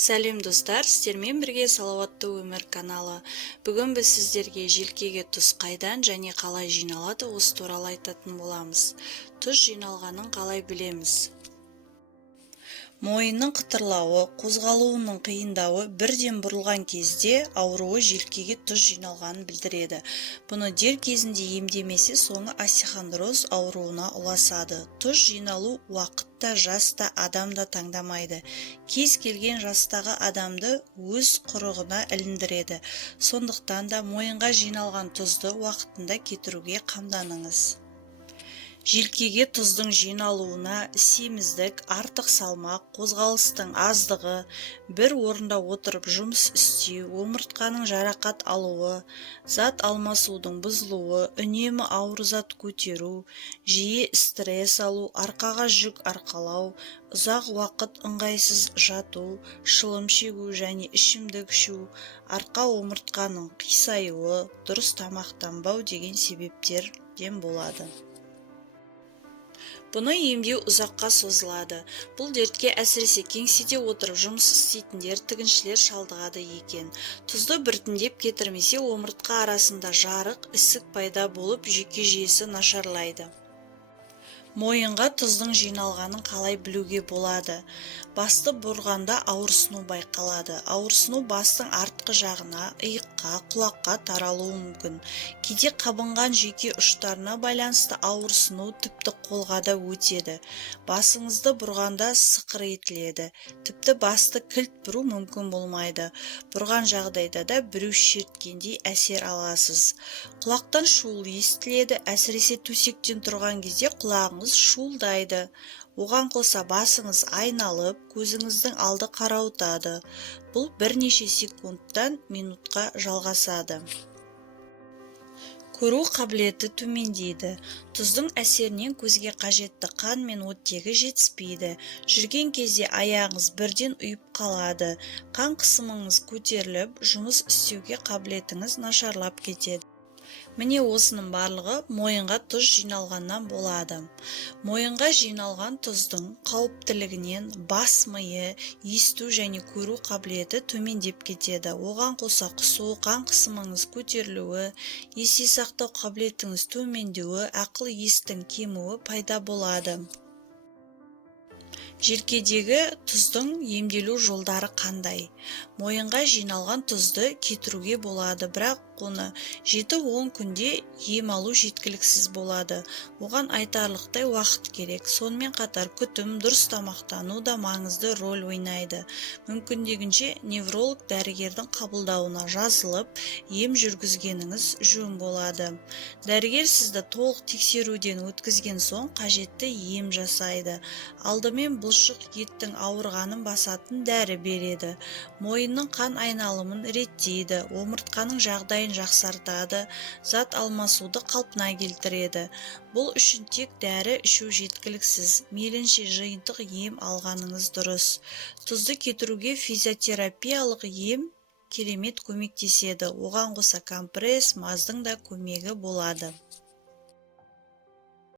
Сәлем достар, сіздермен бірге салауатты өмір каналы. Бүгін біз сіздерге желкеге тұз қайдан және қалай жиналады осы туралы айтатын боламыз. Тұз жиналғанын қалай білеміз? Мойынның қытырлауы, қозғалуының қиындауы бірден бұрылған кезде ауруы желкеге тұз жиналғанын білдіреді. Бұны дер кезінде емдемесе соңы остеохондроз ауруына ұласады. Тұз жиналу уақытта, жаста адамда таңдамайды. Кез келген жастағы адамды өз құрығына іліндіреді. Сондықтан да мойынға жиналған тұзды уақытында кетіруге қамданыңыз. Желкеге тұздың жиналуына семіздік, артық салмақ, қозғалыстың аздығы, бір орында отырып жұмыс істеу, омыртқаның жарақат алуы, зат алмасудың бұзылуы, үнемі ауыр зат көтеру, жиі стресс алу, арқаға жүк арқалау, ұзақ уақыт ыңғайсыз жату, шылым шегу және ішімдік ішу, арқа омыртқаның қисаюы, дұрыс тамақтанбау деген себептерден болады. Бұны емдеу ұзаққа созылады. Бұл дертке әсіресе кеңседе отырып жұмыс істейтіндер, тігіншілер шалдығады екен. Тұзды біртіндеп кетірмесе, омыртқа арасында жарық, ісік пайда болып, жүйке жүйесі нашарлайды. Мойынға тұздың жиналғанын қалай білуге болады? Басты бұрғанда ауырсыну байқалады. Ауырсыну бастың артқы жағына, иыққа, құлаққа таралуы мүмкін. Кейде қабынған жүйке ұштарына байланысты ауырсыну тіпті қолға да өтеді. Басыңызды бұрғанда сықыр етіледі. Тіпті басты кілт бұру мүмкін болмайды. Бұрған жағдайда да біреу шерткендей әсер аласыз. Құлақтан шуыл естіледі. Әсіресе төсектен тұрған кезде құлағыңыз шуылдайды. Оған қоса басыңыз айналып, көзіңіздің алды қарауытады. Бұл бірнеше секундтан минутқа жалғасады. Көру қабілеті төмендейді. Тұздың әсерінен көзге қажетті қан мен оттегі жетіспейді. Жүрген кезде аяғыңыз бірден ұйып қалады. Қан қысымыңыз көтеріліп, жұмыс істеуге қабілетіңіз нашарлап кетеді. Міне осының барлығы мойынға тұз жиналғаннан болады. Мойынға жиналған тұздың қауіптілігінен бас миы, есту және көру қабілеті төмендеп кетеді. Оған қоса құсу, қан қысымыңыз көтерілуі, есте сақтау қабілетіңіз төмендеуі, ақыл-естің кемуі пайда болады. Желкедегі тұздың емделу жолдары қандай? Мойынға жиналған тұзды кетіруге болады, бірақ оны 7-10 күнде ем алу жеткіліксіз болады. Оған айтарлықтай уақыт керек. Сонымен қатар күтім, дұрыс тамақтану да маңызды рөл ойнайды. Мүмкіндігінше невролог дәрігердің қабылдауына жазылып, ем жүргізгеніңіз жөн болады. Дәрігер сізді толық тексеруден өткізген соң қажетті ем жасайды. Алдымен бұлшық еттің ауырғанын басатын дәрі береді. Мойынның қан айналымын реттейді, омыртқаның жағдайын жақсартады, зат алмасуды қалпына келтіреді. Бұл үшін тек дәрі ішу жеткіліксіз, мейлінше жиынтық ем алғаныңыз дұрыс. Тұзды кетіруге физиотерапиялық ем керемет көмектеседі. Оған қоса компресс, маздың да көмегі болады.